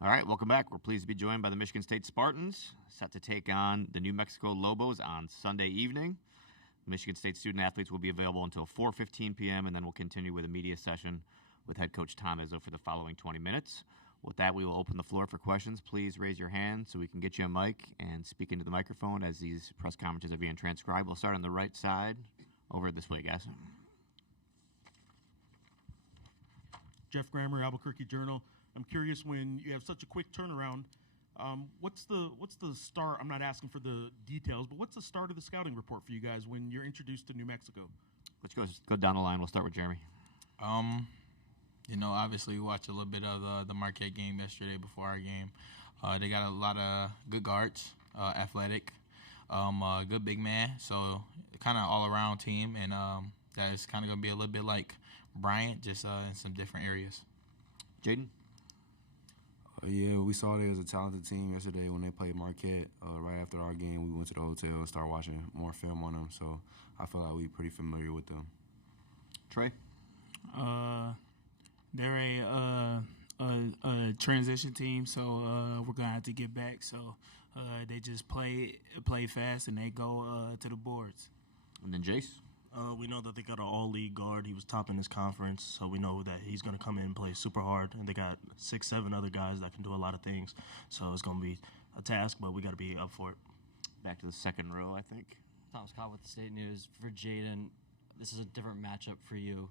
All right, welcome back. We're pleased to be joined by the Michigan State Spartans, set to take on the New Mexico Lobos on Sunday evening. Michigan State student athletes will be available until 4:15 p.m., and then we'll continue with a media session with head coach Tom Izzo for the following 20 minutes. With that, we will open the floor for questions. Please raise your hand so we can get you a mic and speak into the microphone as these press conferences are being transcribed. We'll start on the right side. Over this way, guys. Jeff Grammer, Albuquerque Journal. I'm curious, when you have such a quick turnaround, what's the start? I'm not asking for the details, but what's the start of the scouting report for you guys when you're introduced to New Mexico? Let's go down the line. We'll start with Jeremy. Obviously we watched a little bit of the Marquette game yesterday before our game. They got a lot of good guards, athletic, good big man. So kind of all-around team, and that is kind of going to be a little bit like Bryant, just in some different areas. Jaden? Yeah, we saw they was a talented team yesterday when they played Marquette. Right after our game, we went to the hotel and started watching more film on them. So I feel like we're pretty familiar with them. Trey? They're a transition team, so we're gonna have to get back. So they just play fast and they go to the boards. And then Jace? We know that they got an all-league guard. He was top in his conference, so we know that he's going to come in and play super hard. And they got 6-7 other guys that can do a lot of things. So it's going to be a task, but we got to be up for it. Back to the second row, I think. Thomas Cobb with the State News. For Jaden, this is a different matchup for you.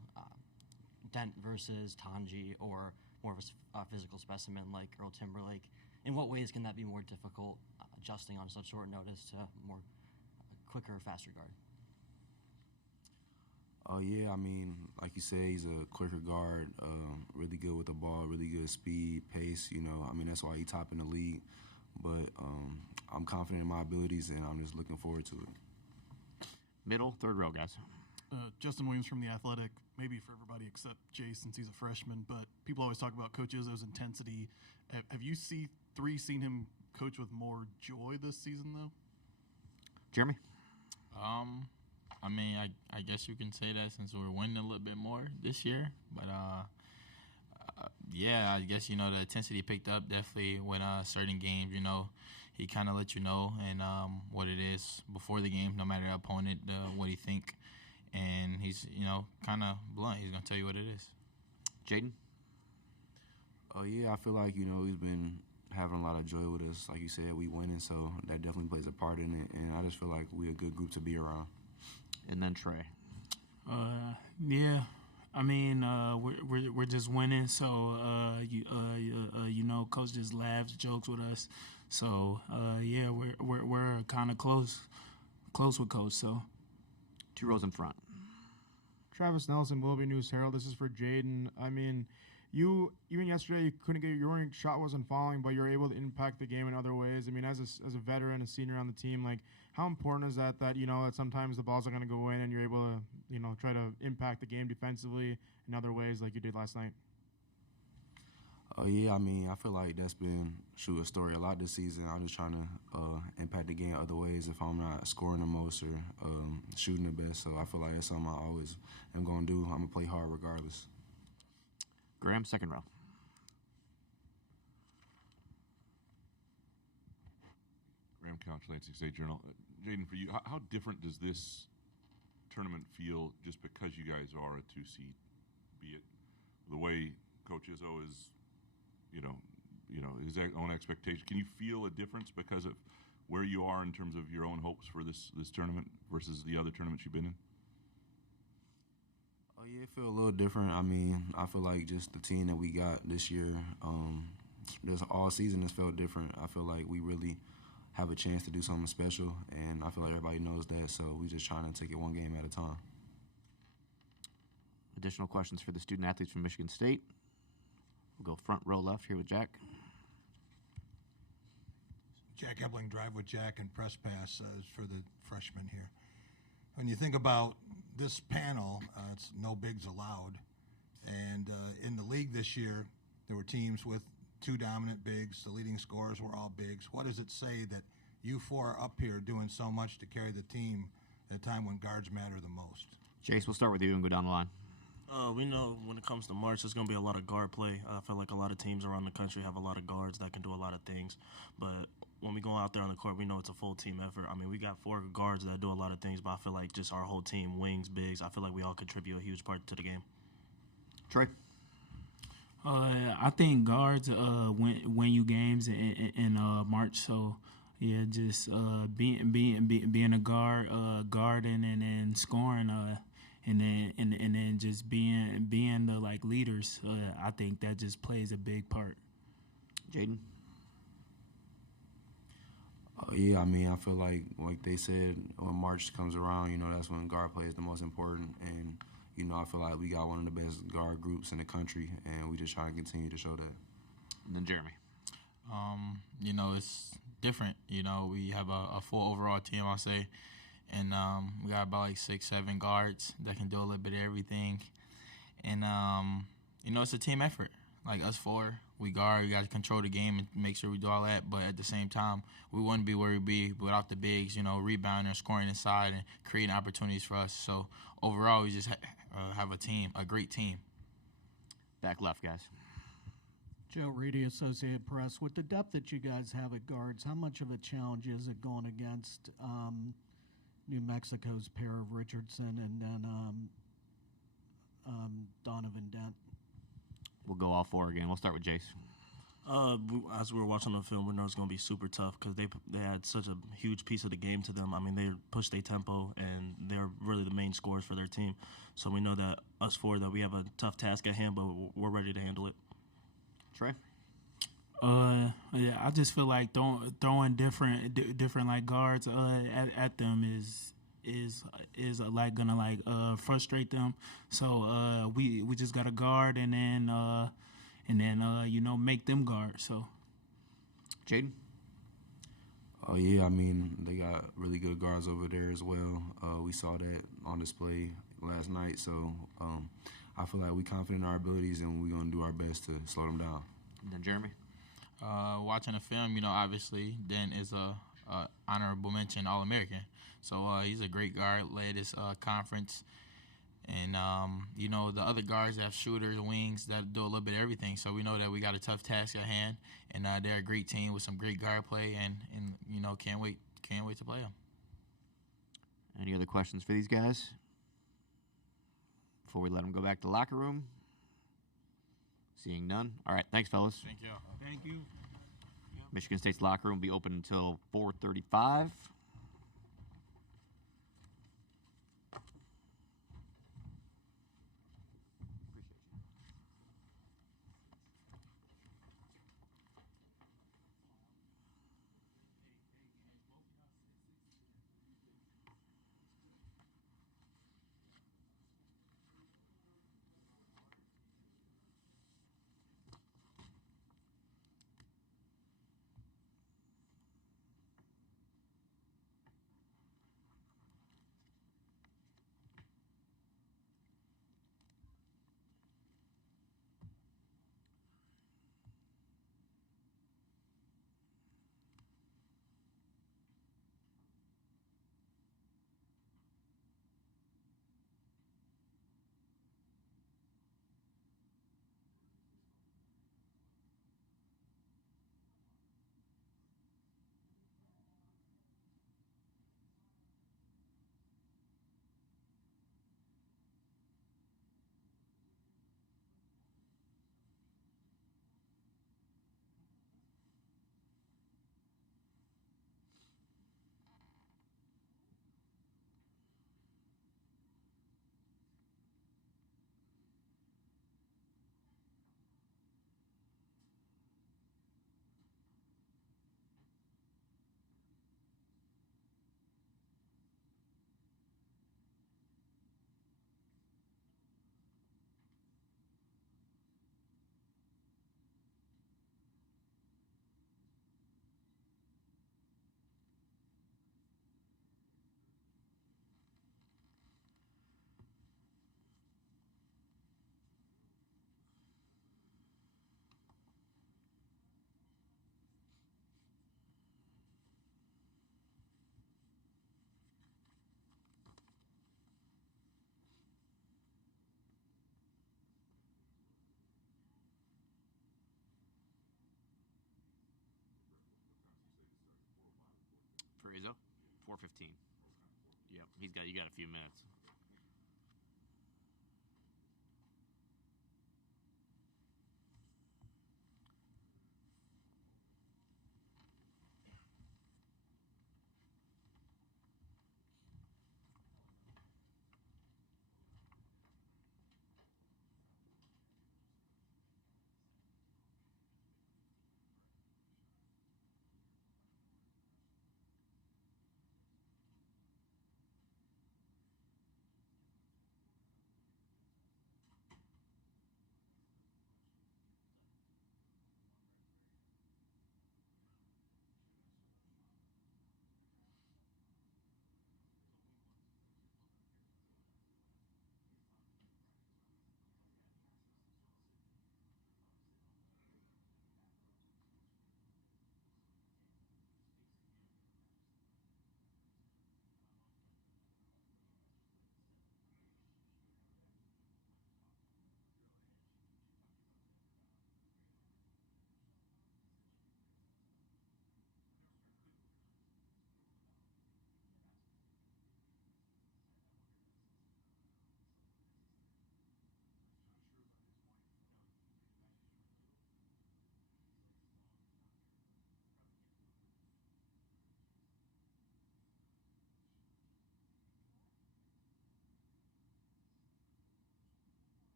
Dent versus Tanji, or more of a physical specimen like Earl Timberlake. In what ways can that be more difficult, adjusting on such short notice to more quicker, faster guard? Yeah, I mean, like you say, he's a quicker guard, really good with the ball, really good speed, pace, I mean, that's why he's top in the league. But I'm confident in my abilities, and I'm just looking forward to it. Middle, third row, guys. Justin Williams from The Athletic, maybe for everybody except Jay since he's a freshman, but people always talk about Coach Izzo's intensity. Have you seen him coach with more joy this season, though? Jeremy? I mean, I guess you can say that since we're winning a little bit more this year. But, yeah, I guess, the intensity picked up definitely when certain games, he kind of let you know and what it is before the game, no matter the opponent, what he think. And he's, kind of blunt. He's going to tell you what it is. Jaden? Yeah, I feel like, he's been having a lot of joy with us. Like you said, we winning, so that definitely plays a part in it. And I just feel like we're a good group to be around. And then Trey. Yeah, I mean, we're just winning, so Coach just laughs, jokes with us. So yeah, we're kind of close with Coach. So 2 rows in front. Travis Nelson, Willoughby News Herald. This is for Jaden. I mean, even yesterday you couldn't get your shot wasn't falling, but you're able to impact the game in other ways. I mean, as a veteran, a senior on the team, like, how important is that that sometimes the balls are going to go in and you're able to try to impact the game defensively in other ways like you did last night? Yeah, I mean, I feel like that's been a story a lot this season. I'm just trying to impact the game other ways if I'm not scoring the most or shooting the best. So I feel like it's something I always am going to do. I'm going to play hard regardless. Graham, second row. Graham Couch, Lansing State Journal. Jaden, for you, how different does this tournament feel just because you guys are a 2 seed? Be it the way Coach Izzo is, his own expectation. Can you feel a difference because of where you are in terms of your own hopes for this tournament versus the other tournaments you've been in? Oh yeah, it feel a little different. I mean, I feel like just the team that we got this year, this all season has felt different. I feel like we really have a chance to do something special, and I feel like everybody knows that, so we're just trying to take it one game at a time. Additional questions for the student athletes from Michigan State. We'll go front row left here with Jack. Jack Ebling, Drive with Jack, and Press Pass is for the freshmen here. When you think about this panel, it's no bigs allowed. And in the league this year, there were teams with 2 dominant bigs. The leading scorers were all bigs. What does it say that you 4 are up here doing so much to carry the team at a time when guards matter the most? Jace, we'll start with you and go down the line. We know when it comes to March, there's going to be a lot of guard play. I feel like a lot of teams around the country have a lot of guards that can do a lot of things. But when we go out there on the court, we know it's a full team effort. I mean, we got 4 guards that do a lot of things, but I feel like just our whole team, wings, bigs, I feel like we all contribute a huge part to the game. Trey. I think guards win you games in March. So yeah, just being a guard, guarding and then scoring, and then just being the like leaders. I think that just plays a big part. Jaden. Yeah, I mean, I feel like they said, when March comes around, you know, that's when guard play is the most important. And, you know, I feel like we got one of the best guard groups in the country, and we just try to continue to show that. And then Jeremy. You know, it's different. You know, we have a full overall team, I'll say. And we got about like 6, 7 guards that can do a little bit of everything. And, you know, it's a team effort. Like us 4, we guard, we got to control the game and make sure we do all that. But at the same time, we wouldn't be where we'd be without the bigs, you know, rebounding, scoring inside, and creating opportunities for us. So overall, we just have a team, a great team. Back left, guys. Joe Reedy, Associated Press. With the depth that you guys have at guards, how much of a challenge is it going against New Mexico's pair of Richardson and then Donovan Dent? We'll go all 4 again. We'll start with Jace. As we were watching the film, we know it's going to be super tough because they had such a huge piece of the game to them. I mean, they pushed their tempo, and they're really the main scorers for their team. So we know that us 4, that we have a tough task at hand, but we're ready to handle it. Trey. Yeah, I just feel like throwing different like guards at them is like gonna like frustrate them. So we just gotta guard and then you know, make them guard. So Jaden. Oh yeah, I mean, they got really good guards over there as well. We saw that on display last night. So I feel like we're confident in our abilities, and we're gonna do our best to slow them down. And then Jeremy. Watching the film, you know, obviously, Dan is a honorable mention All-American. So he's a great guard, led this conference. And, you know, the other guards have shooters, wings that do a little bit of everything. So we know that we got a tough task at hand. And they're a great team with some great guard play. And you know, can't wait to play them. Any other questions for these guys before we let them go back to the locker room? Seeing none. All right, thanks, fellas. Thank you. Thank you. Michigan State's locker room will be open until 4:35. 4:15. Yep, you got a few minutes.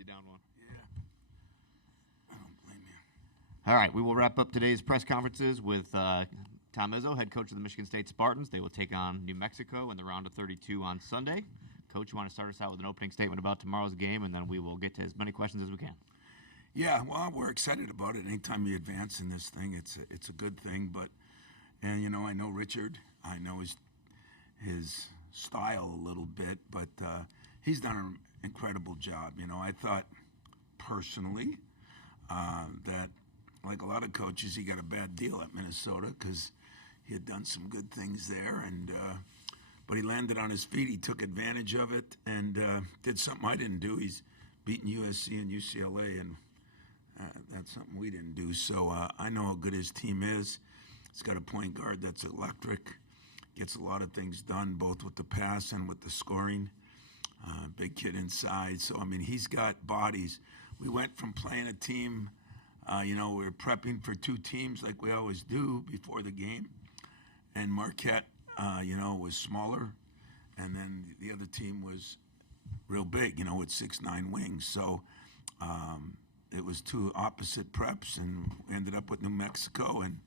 you down one. Yeah. I don't blame you. All right, we will wrap up today's press conferences with Tom Izzo, head coach of the Michigan State Spartans. They will take on New Mexico in the round of 32 on Sunday. Coach, you want to start us out with an opening statement about tomorrow's game, and then we will get to as many questions as we can. Yeah, well, we're excited about it. Anytime you advance in this thing, it's a good thing. And I know Richard. I know his style a little bit, but he's done an incredible job. I thought personally that, like a lot of coaches, he got a bad deal at Minnesota because he had done some good things there, but he landed on his feet. He took advantage of it and did something I didn't do. He's beaten USC and UCLA, and that's something we didn't do. So I know how good his team is. He's got a point guard that's electric, gets a lot of things done, both with the pass and with the scoring. Big kid inside. So, he's got bodies. We went from playing a team, we were prepping for two teams like we always do before the game. And Marquette, was smaller. And then the other team was real big, with 6'9" wings. So it was two opposite preps, and we ended up with New Mexico, and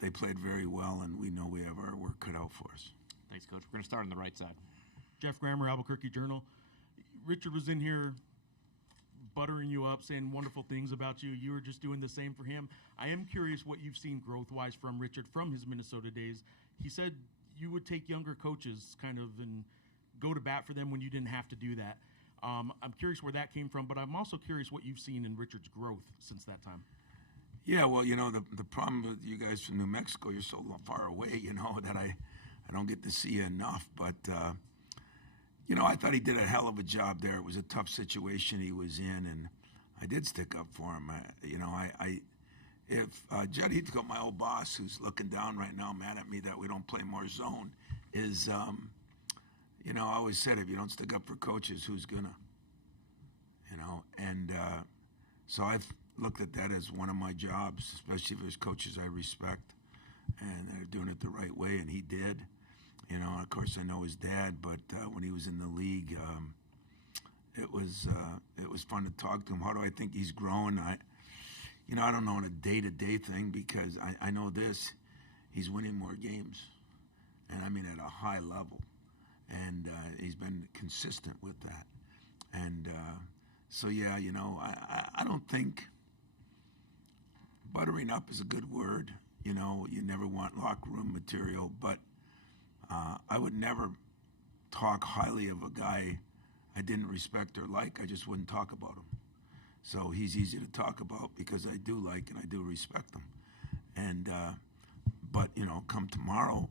they played very well, and we know we have our work cut out for us. Thanks, Coach. We're going to start on the right side. Jeff Grammer, Albuquerque Journal. Richard was in here buttering you up, saying wonderful things about you. You were just doing the same for him. I am curious what you've seen growth-wise from Richard from his Minnesota days. He said you would take younger coaches kind of and go to bat for them when you didn't have to do that. I'm curious where that came from, but I'm also curious what you've seen in Richard's growth since that time. Yeah, well, the problem with you guys from New Mexico, you're so far away, that I don't get to see you enough. But, I thought he did a hell of a job there. It was a tough situation he was in, and I did stick up for him. If Judd Heathcote, my old boss, who's looking down right now, mad at me that we don't play more zone, is, I always said, if you don't stick up for coaches, who's gonna? And so I've looked at that as one of my jobs, especially if there's coaches I respect and they're doing it the right way, and he did. Of course, I know his dad, but when he was in the league, it was fun to talk to him. How do I think he's grown? I don't know on a day-to-day thing, because I know this: he's winning more games, and at a high level, and he's been consistent with that. And so, yeah, I don't think buttering up is a good word. You never want locker room material, but I would never talk highly of a guy I didn't respect or like. I just wouldn't talk about him. So he's easy to talk about because I do like and I do respect him. And but come tomorrow,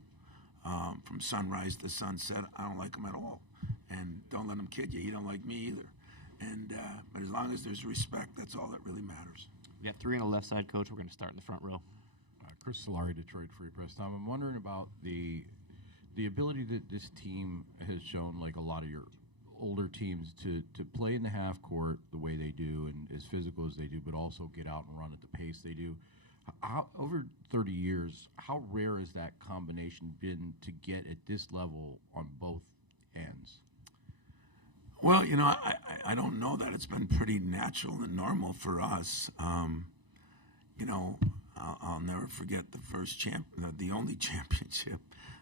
from sunrise to sunset, I don't like him at all. And don't let him kid you. He don't like me either. And but as long as there's respect, that's all that really matters. We got three on the left side, Coach. We're going to start in the front row. Chris Solari, Detroit Free Press. Tom, I'm wondering about the ability that this team has shown, like a lot of your older teams, to play in the half court the way they do and as physical as they do, but also get out and run at the pace they do. Over 30 years, how rare has that combination been to get at this level on both ends? Well, I don't know that. It's been pretty natural and normal for us. I'll never forget the first the only championship,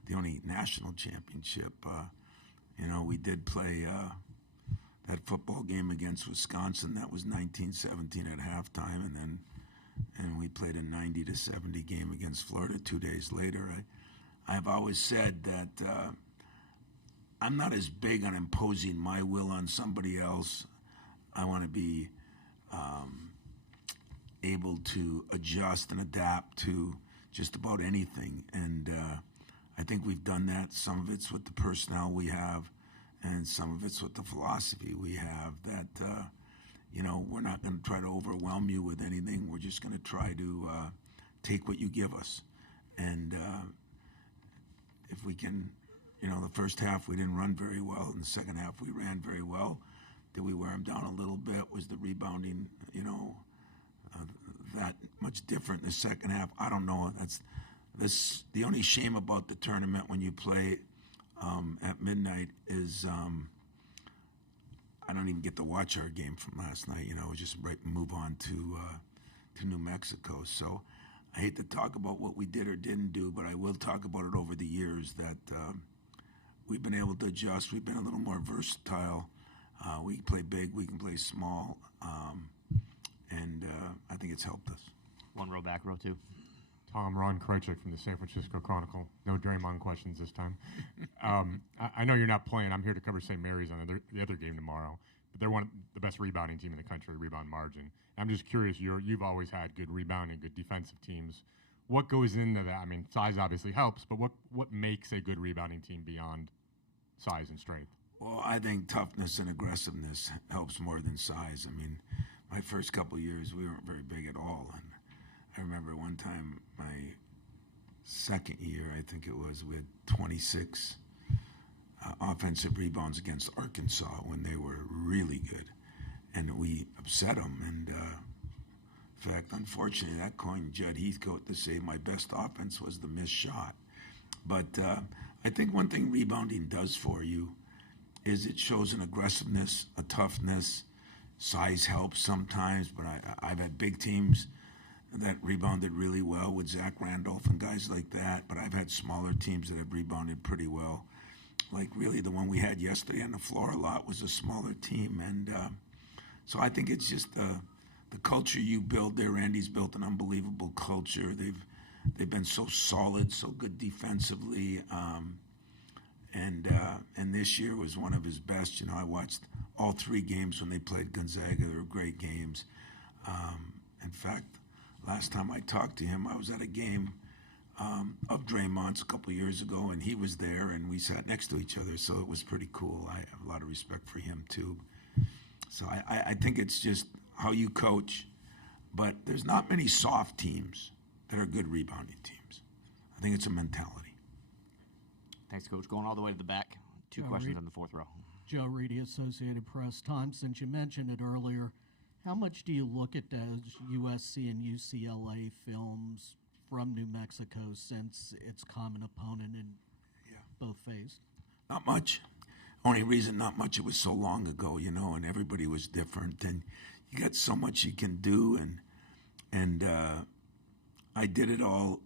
the only national championship. We did play that football game against Wisconsin. That was 1917 at halftime, and we played a 90-70 game against Florida 2 days later. I've always said that I'm not as big on imposing my will on somebody else. I want to be able to adjust and adapt to just about anything. And I think we've done that. Some of it's with the personnel we have, and some of it's with the philosophy we have, that, we're not going to try to overwhelm you with anything. We're just going to try to take what you give us. And if we can, the first half we didn't run very well. In the second half we ran very well. Did we wear them down a little bit? Was the rebounding, that much different in the second half? I don't know. That's the only shame about the tournament when you play at midnight is I don't even get to watch our game from last night. Just move on to New Mexico. So I hate to talk about what we did or didn't do, but I will talk about it over the years that we've been able to adjust. We've been a little more versatile. We can play big, we can play small, and I think it's helped us. One row back, row two. Tom, Ron Krychek from the San Francisco Chronicle. No Draymond questions this time. I know you're not playing. I'm here to cover St. Mary's on the other game tomorrow. But they're one of the best rebounding team in the country, rebound margin. I'm just curious, you've always had good rebounding, good defensive teams. What goes into that? I mean, size obviously helps, but what makes a good rebounding team beyond size and strength? Well, I think toughness and aggressiveness helps more than size. I mean, my first couple years, we weren't very big at all. And I remember one time, my second year, I think it was, we had 26 offensive rebounds against Arkansas when they were really good. And we upset them. And in fact, unfortunately, that coined Judd Heathcote to say my best offense was the missed shot. But I think one thing rebounding does for you is it shows an aggressiveness, a toughness. Size helps sometimes, but I've had big teams that rebounded really well with Zach Randolph and guys like that, but I've had smaller teams that have rebounded pretty well. Like really the one we had yesterday on the floor a lot was a smaller team, and so I think it's just the culture you build there. Randy's built an unbelievable culture. They've been so solid, so good defensively, and this year was one of his best. I watched all 3 games when they played Gonzaga. They were great games. In fact, last time I talked to him, I was at a game of Draymond's a couple years ago, and he was there, and we sat next to each other, so it was pretty cool. I have a lot of respect for him, too. So I think it's just how you coach, but there's not many soft teams that are good rebounding teams. I think it's a mentality. Thanks, Coach. Going all the way to the back. 2 questions on the 4th row. Joe Reedy, Associated Press. Tom, since you mentioned it earlier, how much do you look at those USC and UCLA films from New Mexico since it's common opponent in both phases? Not much. Only reason not much, it was so long ago, and everybody was different, and you got so much you can do, and I did it all,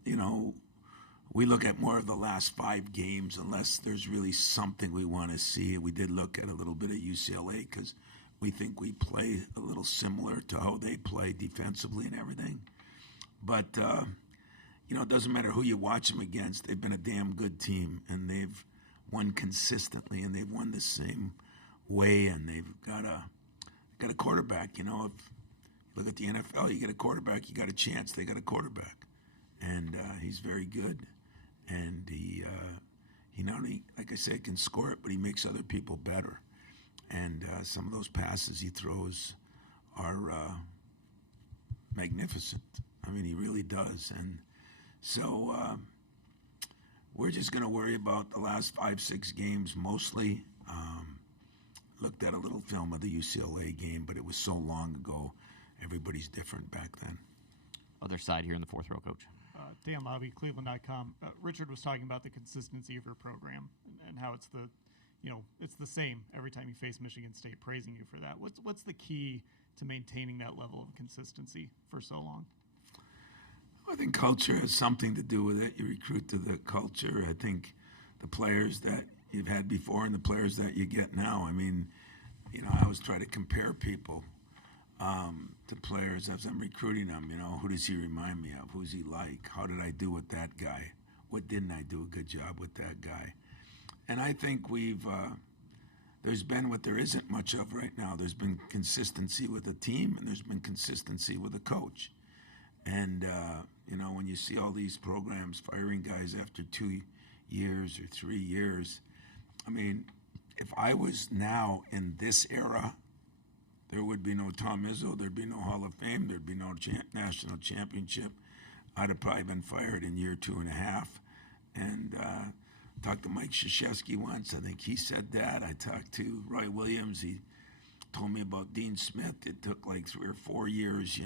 We look at more of the last 5 games unless there's really something we want to see. We did look at a little bit of UCLA because we think we play a little similar to how they play defensively and everything. But, it doesn't matter who you watch them against. They've been a damn good team, and they've won consistently, and they've won the same way, and they've got a quarterback. If you look at the NFL, you get a quarterback, you got a chance. They got a quarterback, and he's very good. And he not only, like I said, can score it, but he makes other people better. And some of those passes he throws are magnificent. I mean, he really does. And so we're just going to worry about the last 5-6 games mostly. Looked at a little film of the UCLA game, but it was so long ago. Everybody's different back then. Other side here in the 4th row, Coach. Dan Lobby, Cleveland.com. Richard was talking about the consistency of your program and how it's it's the same every time you face Michigan State, praising you for that. What's the key to maintaining that level of consistency for so long? I think culture has something to do with it. You recruit to the culture. I think the players that you've had before and the players that you get now. I mean, I always try to compare people to players as I'm recruiting them. Who does he remind me of? Who's he like? How did I do with that guy? What didn't I do a good job with that guy? And I think there's been what there isn't much of right now. There's been consistency with the team, and there's been consistency with the coach. And, when you see all these programs firing guys after 2 years or 3 years, I mean, if I was now in this era, there would be no Tom Izzo, there'd be no Hall of Fame, there'd be no national championship. I'd have probably been fired in year 2.5. And talked to Mike Krzyzewski once. I think he said that. I talked to Roy Williams. He told me about Dean Smith. It took like 3 or 4 years,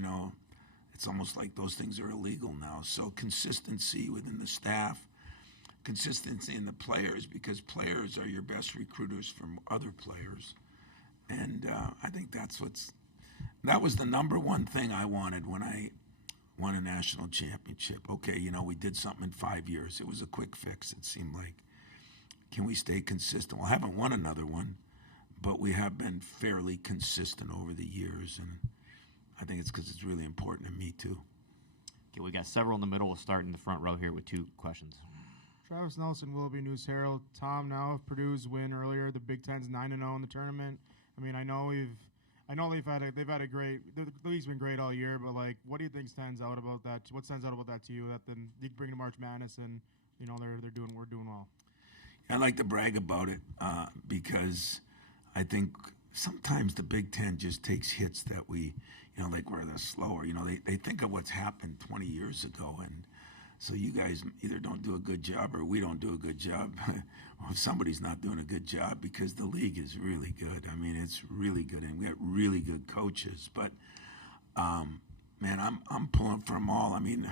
It's almost like those things are illegal now. So consistency within the staff, consistency in the players, because players are your best recruiters from other players. And I think that was the number one thing I wanted when I won a national championship. Okay, we did something in 5 years. It was a quick fix, it seemed like. Can we stay consistent? Well, I haven't won another one, but we have been fairly consistent over the years, and I think it's because it's really important to me, too. Okay, we got several in the middle. We'll start in the front row here with 2 questions. Travis Nelson, Willoughby News Herald. Tom, now if Purdue's win earlier, the Big Ten's 9-0 in the tournament. I mean, I know they've had a great. The league's been great all year, but like, what do you think stands out about that? What stands out about that to you? That then you bring to March Madness, and we're doing well. I like to brag about it because I think sometimes the Big Ten just takes hits that we, like where they're slower. They think of what's happened 20 years ago, and so you guys either don't do a good job or we don't do a good job, or somebody's not doing a good job, because the league is really good. I mean, it's really good, and we got really good coaches. But man, I'm pulling for them all. I mean,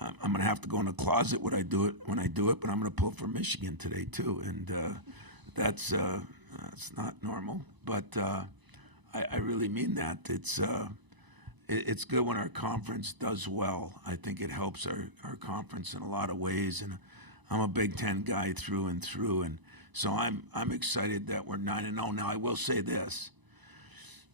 I'm going to have to go in the closet when I do it, but I'm going to pull for Michigan today too, and that's not normal. But I really mean that. It's good when our conference does well. I think it helps our conference in a lot of ways, and I'm a Big Ten guy through and through, and so I'm excited that we're 9-0. Now I will say this: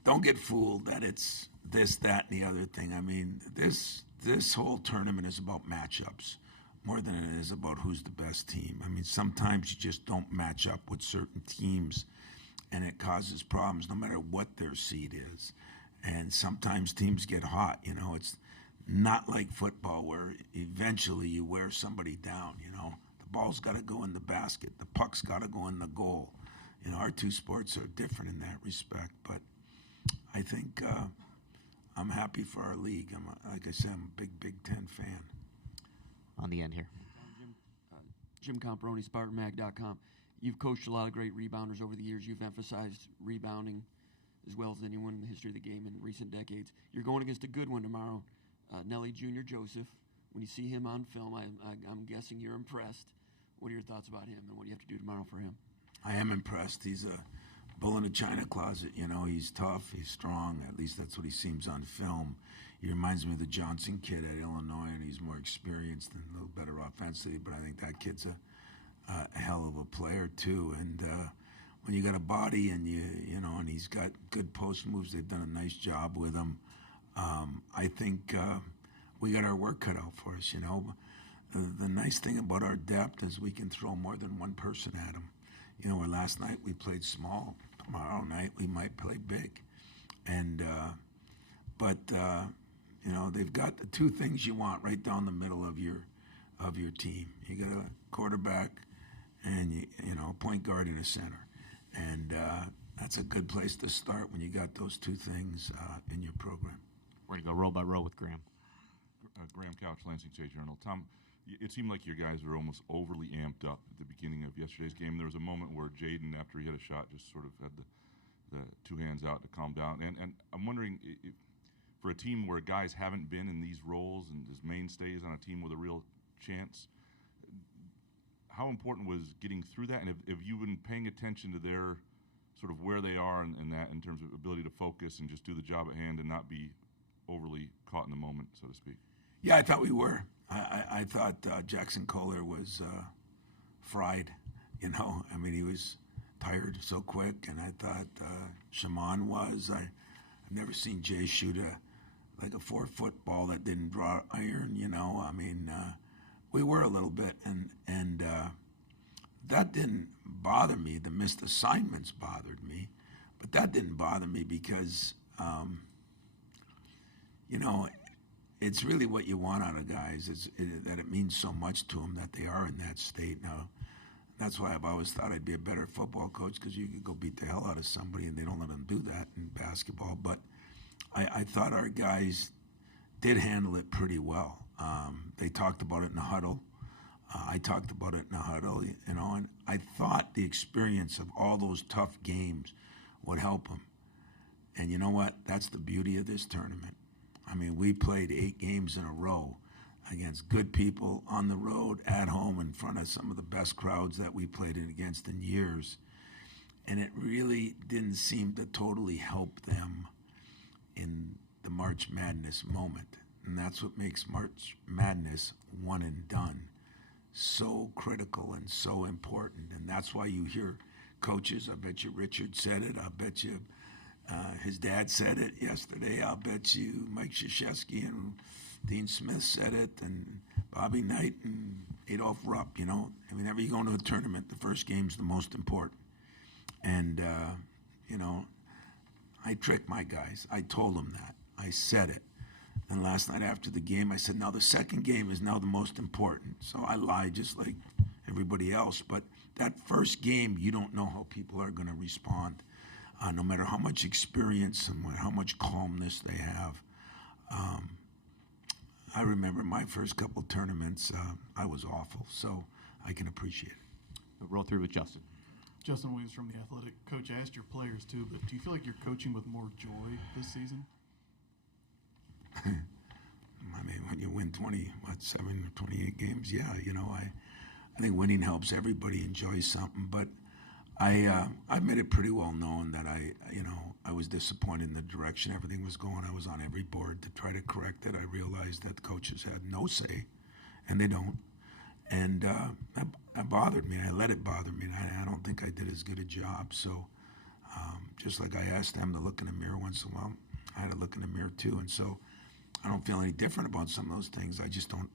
don't get fooled that it's this, that, and the other thing. I mean, this whole tournament is about matchups more than it is about who's the best team. I mean, sometimes you just don't match up with certain teams, and it causes problems no matter what their seed is. And sometimes teams get hot. It's not like football where eventually you wear somebody down. The ball's got to go in the basket. The puck's got to go in the goal. Our 2 sports are different in that respect. But I think I'm happy for our league. Like I said, I'm a big Ten fan. On the end here. Jim Comparoni, SpartanMag.com. You've coached a lot of great rebounders over the years. You've emphasized rebounding as well as anyone in the history of the game in recent decades. You're going against a good one tomorrow, Nelly Jr. Joseph. When you see him on film, I'm guessing you're impressed. What are your thoughts about him, and what do you have to do tomorrow for him? I am impressed. He's a bull in a china closet. He's tough, he's strong. At least that's what he seems on film. He reminds me of the Johnson kid at Illinois, and he's more experienced and a little better offensively, but I think that kid's a hell of a player too. And when you got a body and and he's got good post moves, they've done a nice job with him. I think we got our work cut out for us. The nice thing about our depth is we can throw more than one person at him. Where last night we played small, tomorrow night we might play big, and they've got the 2 things you want right down the middle of your team. You got a quarterback and a point guard and a center. And that's a good place to start when you got those 2 things in your program. We're going to go row by row with Graham. Graham Couch, Lansing State Journal. Tom, it seemed like your guys were almost overly amped up at the beginning of yesterday's game. There was a moment where Jaden, after he hit a shot, just sort of had the 2 hands out to calm down. And I'm wondering, if, for a team where guys haven't been in these roles and as mainstays on a team with a real chance, how important was getting through that? And have you been paying attention to their sort of where they are in that, in terms of ability to focus and just do the job at hand and not be overly caught in the moment, so to speak? Yeah, I thought we were. I thought Jackson Kohler was fried. I mean, he was tired so quick, and I thought Shaman was. I've never seen Jay shoot a 4-foot ball that didn't draw iron. I mean, we were a little bit, and that didn't bother me. The missed assignments bothered me, but that didn't bother me because, it's really what you want out of guys, that it means so much to them that they are in that state. Now, that's why I've always thought I'd be a better football coach, because you could go beat the hell out of somebody, and they don't let them do that in basketball. But I thought our guys did handle it pretty well. They talked about it in the huddle. I talked about it in the huddle, and I thought the experience of all those tough games would help them. And you know what? That's the beauty of this tournament. I mean, we played 8 games in a row against good people on the road, at home, in front of some of the best crowds that we played against in years. and it really didn't seem to totally help them in the March Madness moment. And that's what makes March Madness one and done so critical and so important. And that's why you hear coaches, I bet you Richard said it, I bet you his dad said it yesterday, I'll bet you Mike Krzyzewski and Dean Smith said it, and Bobby Knight and Adolph Rupp, you know. Whenever you go into a tournament, the first game's the most important. And, you know, I tricked my guys. I told them that. I said it. And last night after the game, I said, now the second game is now the most important. So I lied just like everybody else. But that first game, you don't know how people are going to respond, no matter how much experience and how much calmness they have. I remember my first couple tournaments, I was awful. So I can appreciate it. We'll roll through with Justin. Justin Williams from The Athletic. Coach, I asked your players too, but do you feel like you're coaching with more joy this season? I mean, when you win 7 or 28 games, yeah, you know, I think winning helps everybody enjoy something. But I made it pretty well known that I was disappointed in the direction everything was going. I was on every board to try to correct it. I realized that coaches had no say, and they don't. And that bothered me. I let it bother me. And I don't think I did as good a job. So just like I asked them to look in the mirror once in a while, I had to look in the mirror too. And so I don't feel any different about some of those things. I just don't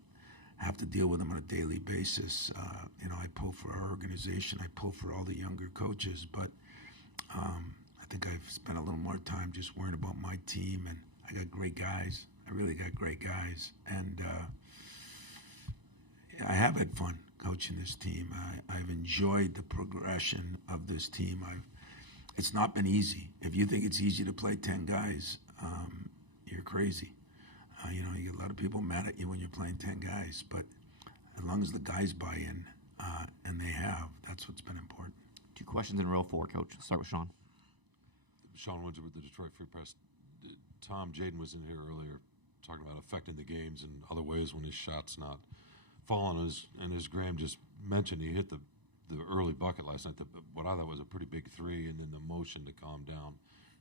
have to deal with them on a daily basis. You know, I pull for our organization. I pull for all the younger coaches. But I think I've spent a little more time just worrying about my team. And I got great guys. I really got great guys. And I have had fun coaching this team. I've enjoyed the progression of this team. It's not been easy. If you think it's easy to play 10 guys, you're crazy. You know, you get a lot of people mad at you when you're playing 10 guys, but as long as the guys buy in, and they have, that's what's been important. 2 questions in row 4, Coach. Let's start with Sean. Sean Windsor with the Detroit Free Press. Tom, Jaden was in here earlier talking about affecting the games in other ways when his shot's not falling. And as Graham just mentioned, he hit the early bucket last night, what I thought was a pretty big 3, and then the motion to calm down.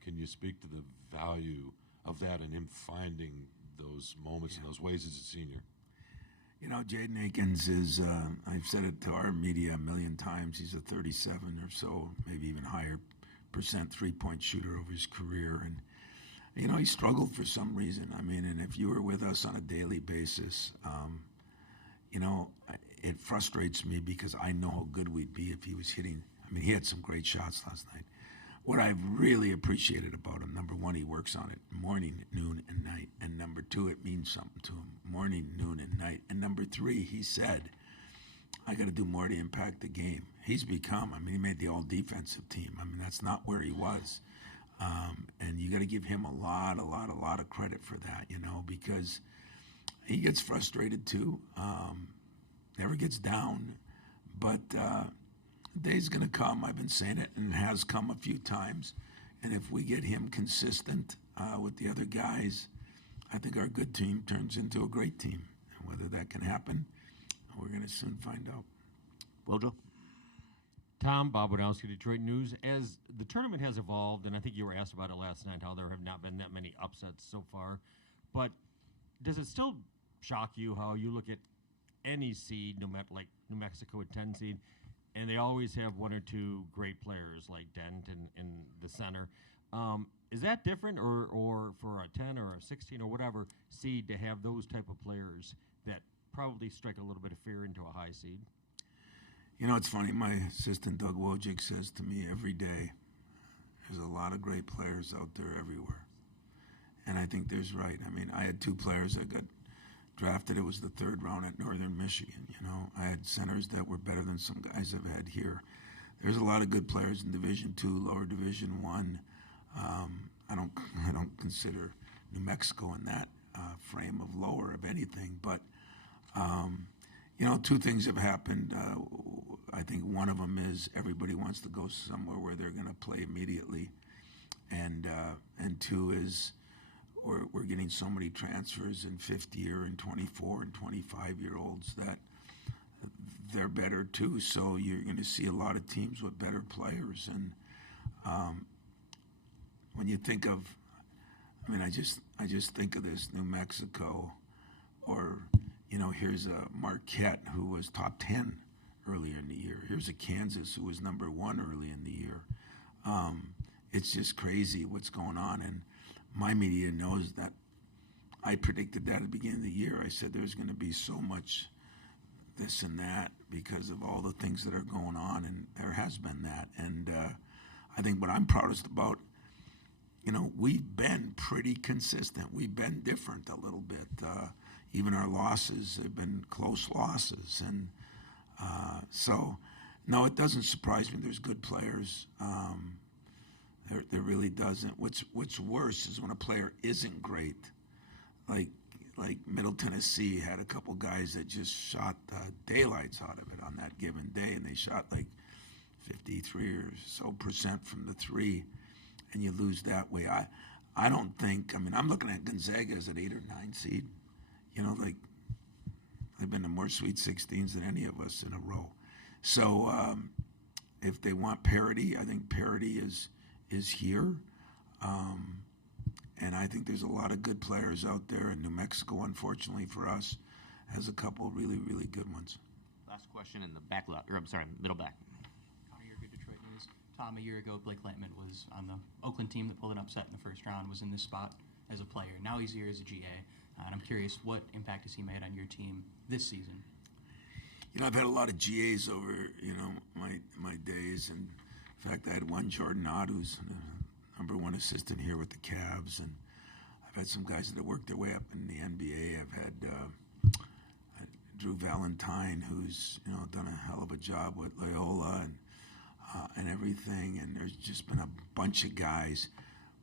Can you speak to the value of that and him finding those moments and those ways as a senior? You know, Jaden Akins is, I've said it to our media a million times, he's a 37 or so, maybe even higher percent three-point shooter over his career. And, you know, he struggled for some reason. I mean, and if you were with us on a daily basis, you know, it frustrates me because I know how good we'd be if he was hitting. I mean, he had some great shots last night. What I've really appreciated about him, number one, he works on it morning, noon, and night. And number two, it means something to him, morning, noon, and night. And number three, he said, I got to do more to impact the game. He's become, I mean, he made the all-defensive team. I mean, that's not where he was. And you got to give him a lot of credit for that, you know, because he gets frustrated too, never gets down. But the day's going to come, I've been saying it, and it has come a few times. And if we get him consistent with the other guys, I think our good team turns into a great team. And whether that can happen, we're going to soon find out. Wojo? Tom, Bob Wadowski, Detroit News. As the tournament has evolved, and I think you were asked about it last night, how there have not been that many upsets so far, but does it still shock you how you look at any seed, no matter like New Mexico at 10 seed, and they always have one or two great players like Dent in the center? Is that different, or for a 10 or a 16 or whatever seed to have those type of players that probably strike a little bit of fear into a high seed? You know, it's funny. My assistant, Doug Wojcik, says to me every day, there's a lot of great players out there everywhere. And I think there's right. I mean, I had two players that got drafted. It was the third round at Northern Michigan. You know, I had centers that were better than some guys I've had here. There's a lot of good players in Division II, lower Division I. I don't consider New Mexico in that frame of lower of anything. But, you know, two things have happened. I think one of them is everybody wants to go somewhere where they're going to play immediately. And two is we're getting so many transfers in 50-year and 24 and 25-year-olds that they're better too. So you're going to see a lot of teams with better players. And when you think of, I mean, I just think of this New Mexico, or here's a Marquette who was top 10 earlier in the year. Here's a Kansas who was number 1 early in the year. It's just crazy what's going on, and my media knows that. I predicted that at the beginning of the year. I said there's going to be so much this and that because of all the things that are going on, and there has been that. And I think what I'm proudest about, we've been pretty consistent. We've been different a little bit. Even our losses have been close losses. And so, no, it doesn't surprise me. There's good players. There really doesn't. What's worse is when a player isn't great. Like Middle Tennessee had a couple guys that just shot the daylights out of it on that given day, and they shot like 53 or so % from the three, and you lose that way. I don't think. I mean, I'm looking at Gonzaga as an 8 or 9 seed. They've been to more Sweet 16s than any of us in a row. So if they want parity, I think parity is here. And I think there's a lot of good players out there, and New Mexico, unfortunately for us, has a couple really, really good ones. Last question in the back left, or I'm sorry, middle back. Connor, you're good Detroit News. Tom, a year ago, Blake Lampman was on the Oakland team that pulled an upset in the first round, was in this spot as a player. Now he's here as a GA, and I'm curious, what impact has he made on your team this season? I've had a lot of GAs over, my days, and in fact, I had one Jordan Ott, who's number 1 assistant here with the Cavs, and I've had some guys that have worked their way up in the NBA. I've had Drew Valentine, who's done a hell of a job with Loyola and everything, and there's just been a bunch of guys,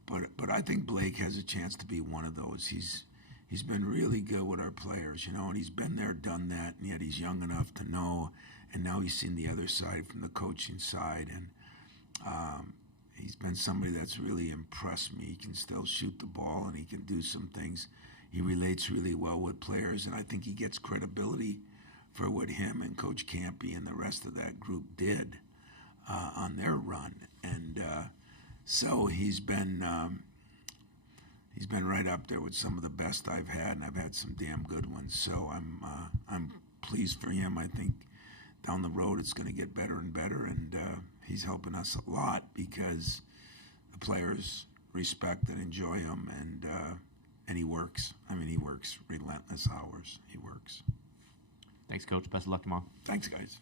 but I think Blake has a chance to be one of those. He's been really good with our players, and he's been there, done that, and yet he's young enough to know, and now he's seen the other side from the coaching side, and he's been somebody that's really impressed me. He can still shoot the ball, and he can do some things. He relates really well with players, and I think he gets credibility for what him and Coach Campy and the rest of that group did on their run. And so he's been right up there with some of the best I've had, and I've had some damn good ones. So I'm pleased for him. I think down the road it's going to get better and better, and he's helping us a lot because the players respect and enjoy him, and he works. I mean, he works relentless hours. He works. Thanks, Coach. Best of luck tomorrow. Thanks, guys.